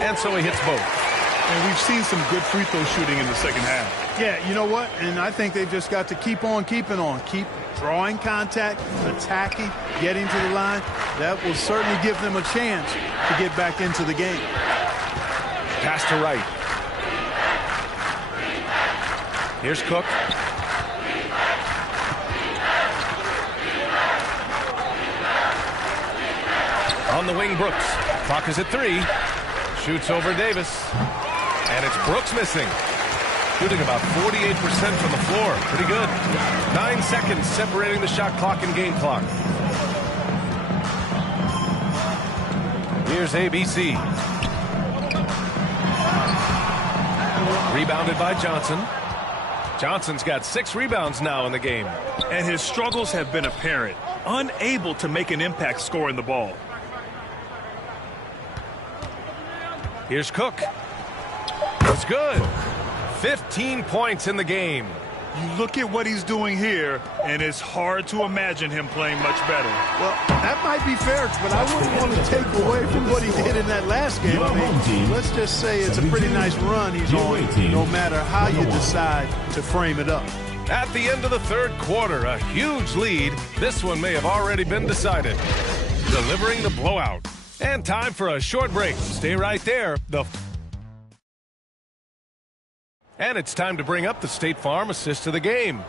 And so he hits both. And we've seen some good free throw shooting in the second half. Yeah, you know what? And I think they've just got to keep on keeping on. Keep drawing contact, attacking, getting to the line. That will certainly give them a chance to get back into the game. Pass to Wright. Here's Cook. On the wing, Brooks. Clock is at 3. Shoots over Davis. And it's Brooks missing. Shooting about 48% from the floor. Pretty good. 9 seconds separating the shot clock and game clock. Here's ABC. Rebounded by Johnson. Johnson's got 6 rebounds now in the game. And his struggles have been apparent. Unable to make an impact scoring the ball. Here's Cook. It's good. 15 points in the game. You look at what he's doing here, and it's hard to imagine him playing much better. Well, that might be fair, but I wouldn't want to take away from what he did in that last game. I mean, let's just say it's a pretty nice run he's on, no matter how you decide to frame it up. At the end of the third quarter, a huge lead. This one may have already been decided. Delivering the blowout. And time for a short break. Stay right there. And it's time to bring up the State Farm assist of the game.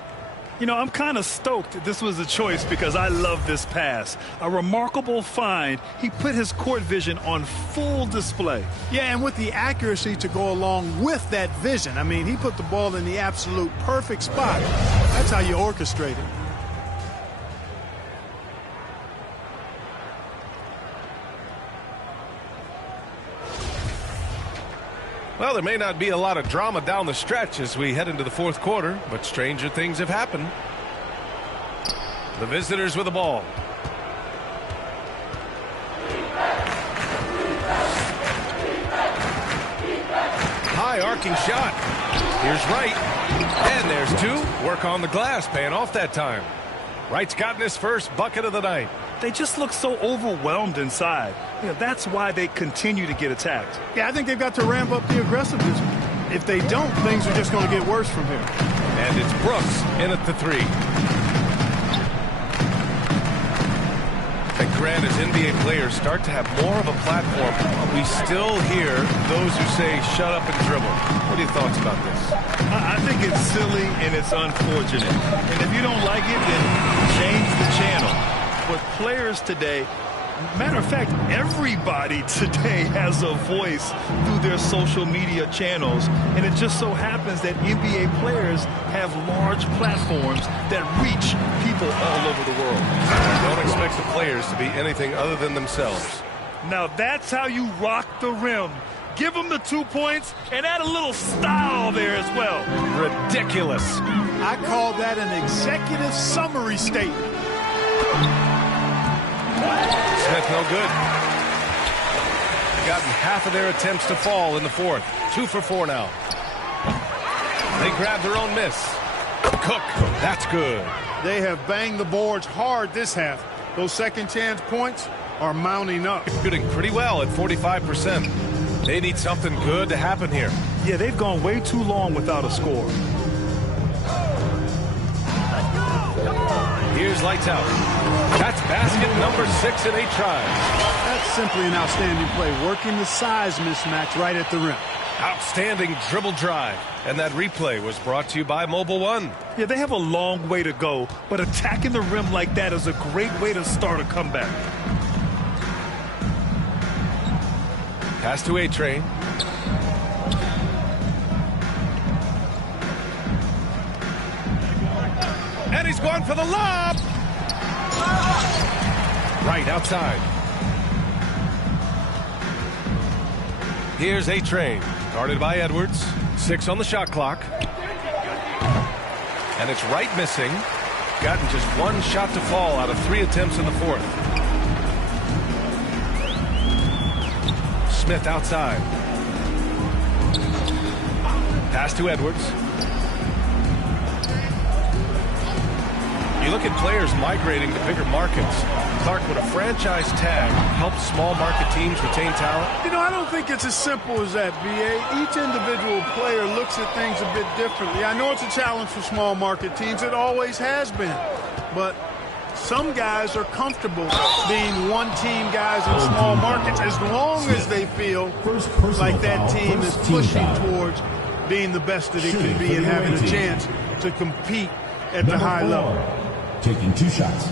You know, I'm kind of stoked this was a choice because I love this pass. A remarkable find. He put his court vision on full display. Yeah, and with the accuracy to go along with that vision. I mean, he put the ball in the absolute perfect spot. That's how you orchestrate it. Well, there may not be a lot of drama down the stretch as we head into the fourth quarter, but stranger things have happened. The visitors with the ball. High arcing shot. Here's Wright. And there's 2. Work on the glass, paying off that time. Wright's gotten his first bucket of the night. They just look so overwhelmed inside. You know, that's why they continue to get attacked. Yeah, I think they've got to ramp up the aggressiveness. If they don't, things are just going to get worse from here. And it's Brooks in at the 3. Grant, as NBA players start to have more of a platform, we still hear those who say, shut up and dribble. What are your thoughts about this? I think it's silly and it's unfortunate. And if you don't like it, then change the channel. But players today, matter of fact, everybody today has a voice through their social media channels. And it just so happens that NBA players have large platforms that reach people all over the world. Don't expect the players to be anything other than themselves. Now that's how you rock the rim. Give them the 2 points and add a little style there as well. Ridiculous. I call that an executive summary statement. Smith no good. They've gotten half of their attempts to fall in the fourth. 2 for 4 now. They grab their own miss. Cook, that's good. They have banged the boards hard this half. Those second chance points are mounting up. Shooting pretty well at 45%. They need something good to happen here. Yeah, they've gone way too long without a score. Here's lights out. That's basket number 6 in 8 tries. That's simply an outstanding play, working the size mismatch right at the rim. Outstanding dribble drive. And that replay was brought to you by Mobile One. Yeah, they have a long way to go, but attacking the rim like that is a great way to start a comeback. Pass to A-Train. And he's going for the lob. Right outside. Here's A-Train. Guarded by Edwards. 6 on the shot clock. And it's right missing. Gotten just 1 shot to fall out of 3 attempts in the fourth. Smith outside. Pass to Edwards. You look at players migrating to bigger markets. Clark, would a franchise tag help small market teams retain talent? You know, I don't think it's as simple as that, B.A. Each individual player looks at things a bit differently. I know it's a challenge for small market teams. It always has been. But some guys are comfortable being one-team guys in small markets as long as they feel like that team is pushing towards being the best that it can be and having a chance to compete at the high level. Taking 2 shots.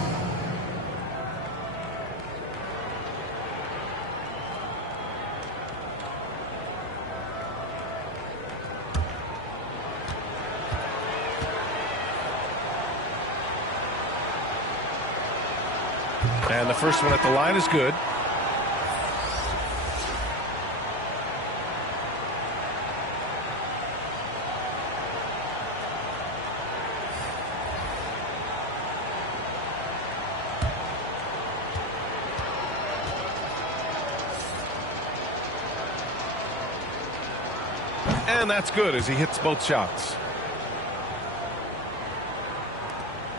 And the first one at the line is good. And that's good as he hits both shots.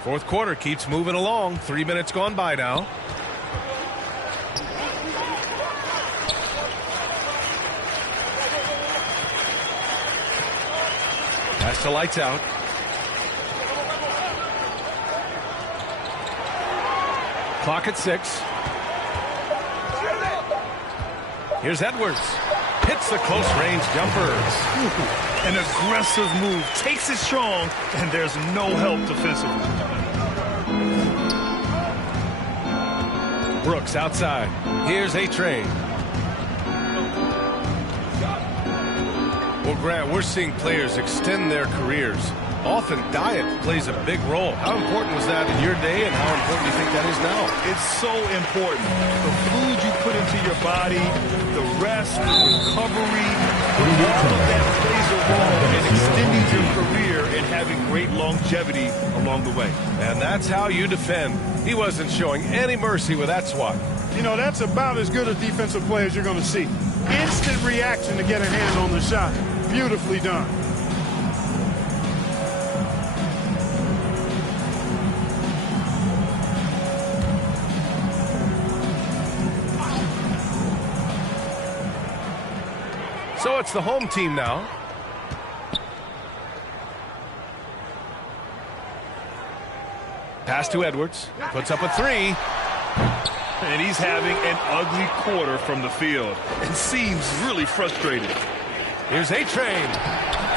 Fourth quarter keeps moving along. 3 minutes gone by now. Pass to lights out. Clock at 6. Here's Edwards. Hits the close-range jumper. An aggressive move. Takes it strong, and there's no help defensively. Brooks outside. Here's A-Train. Well, Grant, we're seeing players extend their careers. Often diet plays a big role. How important was that in your day, and how important do you think that is now? It's so important. The food you put into your body, the rest, the recovery, all of that plays a role in extending your career and having great longevity along the way. And that's how you defend. He wasn't showing any mercy with that swat. You know, that's about as good a defensive play as you're going to see. Instant reaction to get a hand on the shot. Beautifully done. So it's the home team now. Pass to Edwards. Puts up a 3. And he's having an ugly quarter from the field and seems really frustrated. Here's A-Train.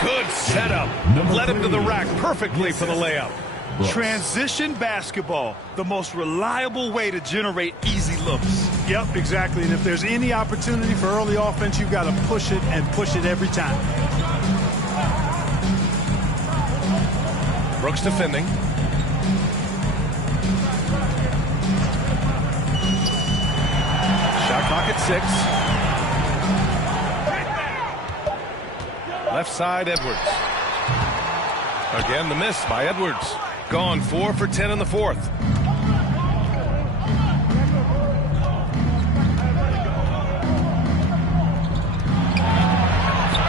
Good setup. Led him to the rack perfectly for the layup. Transition basketball, the most reliable way to generate easy looks. Yep, exactly. And if there's any opportunity for early offense, you've got to push it and push it every time. Brooks defending. Shot clock at 6. Left side, Edwards. Again, the miss by Edwards. Gone 4 for 10 in the fourth.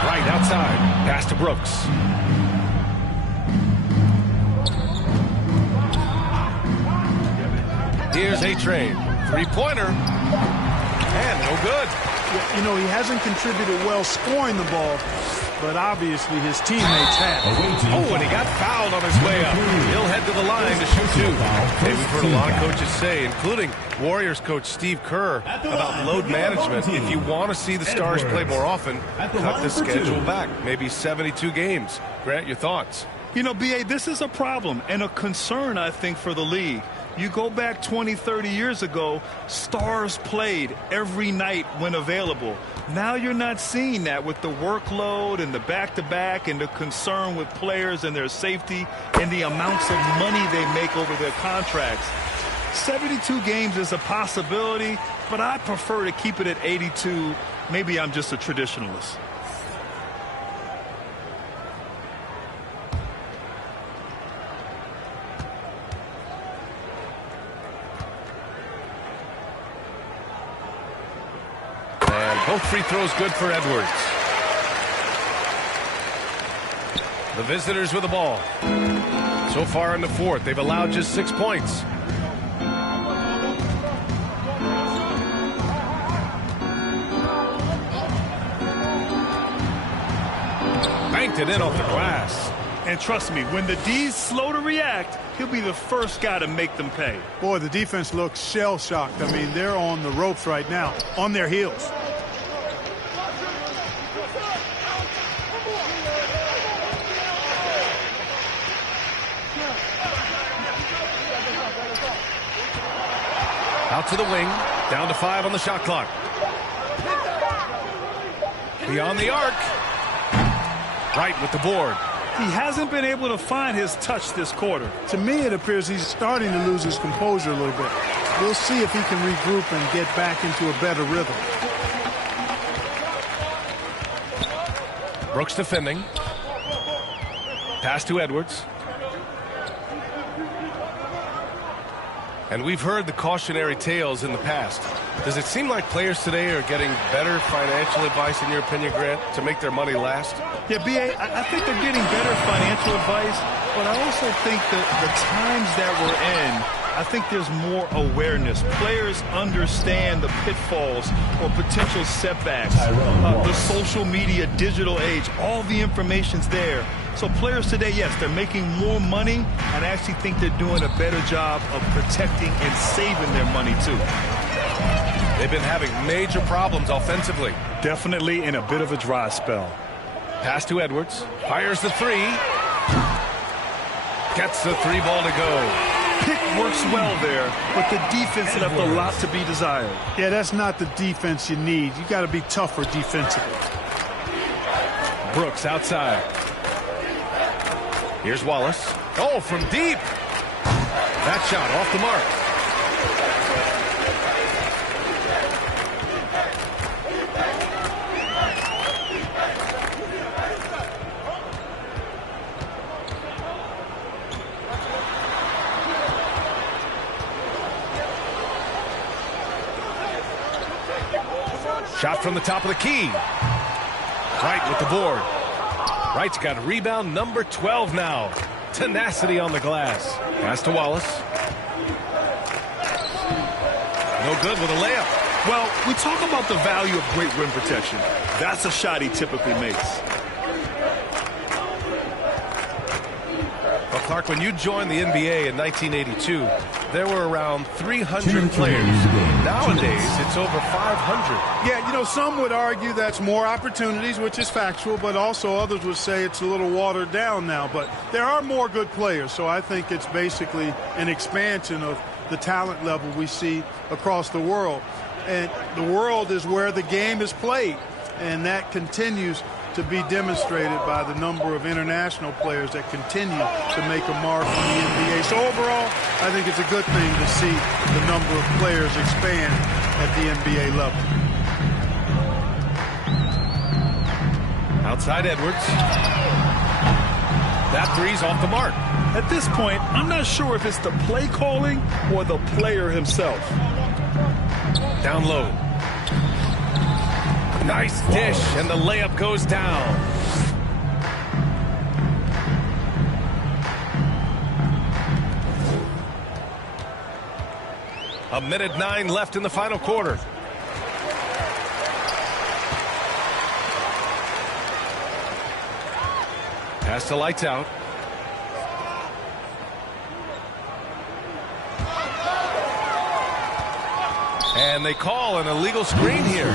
Right outside. Pass to Brooks. Here's A-Train. Three-pointer. And no good. You know, he hasn't contributed well scoring the ball, but obviously his teammates have. Oh, and he got fouled on his way up. He'll head to the line to shoot 2. Hey, we've heard a lot of coaches say, including Warriors coach Steve Kerr, about load management. If you want to see the Stars play more often, cut the schedule back. Maybe 72 games. Grant, your thoughts? You know, B.A., this is a problem and a concern, I think, for the league. You go back 20, 30 years ago, Stars played every night when available. Now you're not seeing that with the workload and the back-to-back and the concern with players and their safety and the amounts of money they make over their contracts. 72 games is a possibility, but I prefer to keep it at 82. Maybe I'm just a traditionalist. Both free throws good for Edwards. The visitors with the ball. So far in the fourth, they've allowed just 6 points. Banked it in off the glass. And trust me, when the D's slow to react, he'll be the first guy to make them pay. Boy, the defense looks shell-shocked. I mean, they're on the ropes right now, on their heels. Out to the wing. Down to 5 on the shot clock. Beyond the arc. Right with the board. He hasn't been able to find his touch this quarter. To me, it appears he's starting to lose his composure a little bit. We'll see if he can regroup and get back into a better rhythm. Brooks defending. Pass to Edwards. And we've heard the cautionary tales in the past. Does it seem like players today are getting better financial advice, in your opinion, Grant, to make their money last? Yeah, B.A., I think they're getting better financial advice, but I also think that the times that we're in, I think there's more awareness. Players understand the pitfalls or potential setbacks. The social media, digital age, all the information's there. So players today, yes, they're making more money, and I actually think they're doing a better job of protecting and saving their money, too. They've been having major problems offensively. Definitely in a bit of a dry spell. Pass to Edwards. Fires the 3. Gets the 3 ball to go. Pick works well there, but the defense left a lot to be desired. Yeah, that's not the defense you need. You got to be tougher defensively. Brooks outside. Here's Wallace. Oh, from deep. That shot off the mark. Shot from the top of the key. Wright with the board. Wright's got rebound number 12 now. Tenacity on the glass. Pass to Wallace. No good with a layup. Well, we talk about the value of great rim protection. That's a shot he typically makes. Well, Clark, when you joined the NBA in 1982, there were around 300 players. Nowadays, it's over 500. Yeah, you know, some would argue that's more opportunities, which is factual, but also others would say it's a little watered down now. But there are more good players, so I think it's basically an expansion of the talent level we see across the world. And the world is where the game is played, and that continues to be demonstrated by the number of international players that continue to make a mark in the NBA. So overall, I think it's a good thing to see the number of players expand at the NBA level. Outside Edwards. That three's off the mark. At this point, I'm not sure if it's the play calling or the player himself. Down low. Nice dish, and the layup goes down. A minute 9 left in the final quarter. Pass to lights out. And they call an illegal screen here.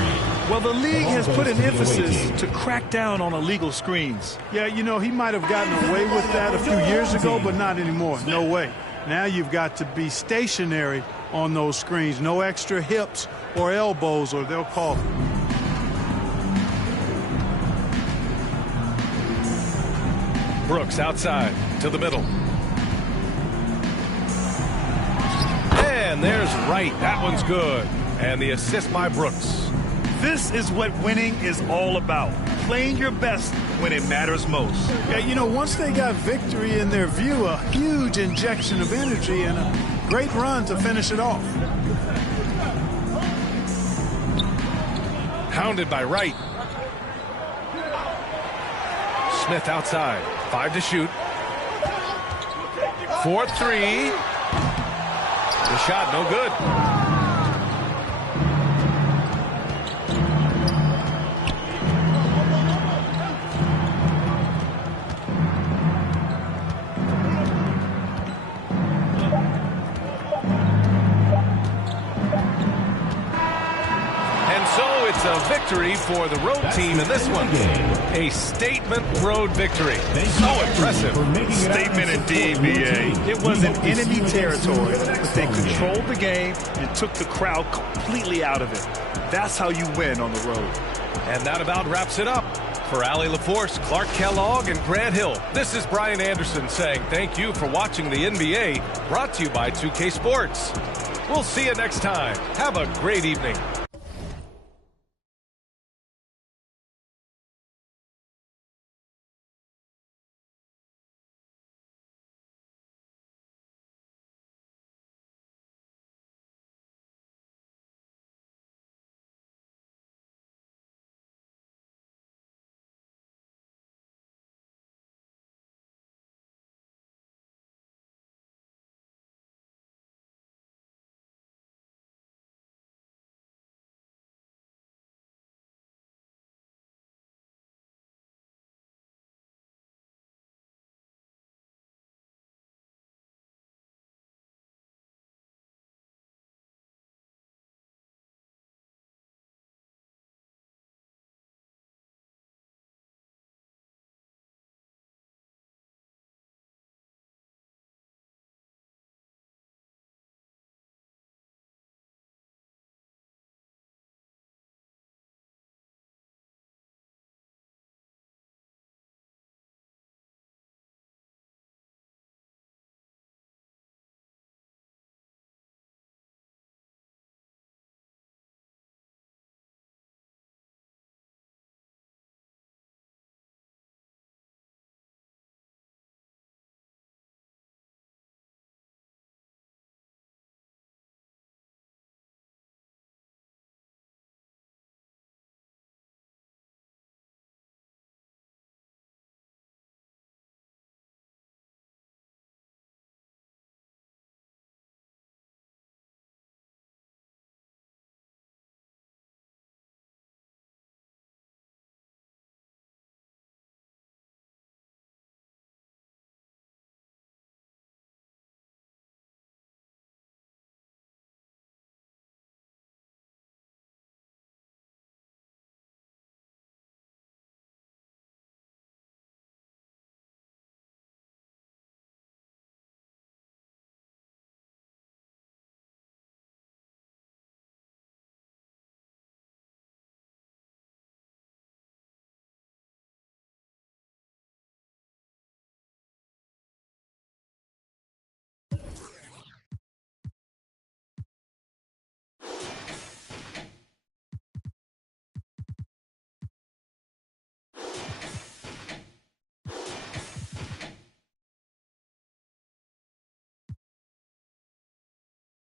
Well, the league has put an emphasis to crack down on illegal screens. Yeah, you know, he might have gotten away with that a few years ago, but not anymore. No way. Now you've got to be stationary on those screens. No extra hips or elbows, or they'll call it. Brooks outside to the middle. And there's Wright. That one's good. And the assist by Brooks. This is what winning is all about. Playing your best when it matters most. Yeah, you know, once they got victory in their view, a huge injection of energy and a great run to finish it off. Pounded by Wright. Smith outside. 5 to shoot. 4-3. The shot no good. It's a victory for the road team in this one. A statement road victory. So impressive. Statement indeed, BA. It was in enemy territory, but they controlled the game and took the crowd completely out of it. That's how you win on the road. And that about wraps it up. For Allie LaForce, Clark Kellogg, and Grant Hill, this is Brian Anderson saying thank you for watching the NBA, brought to you by 2K Sports. We'll see you next time. Have a great evening.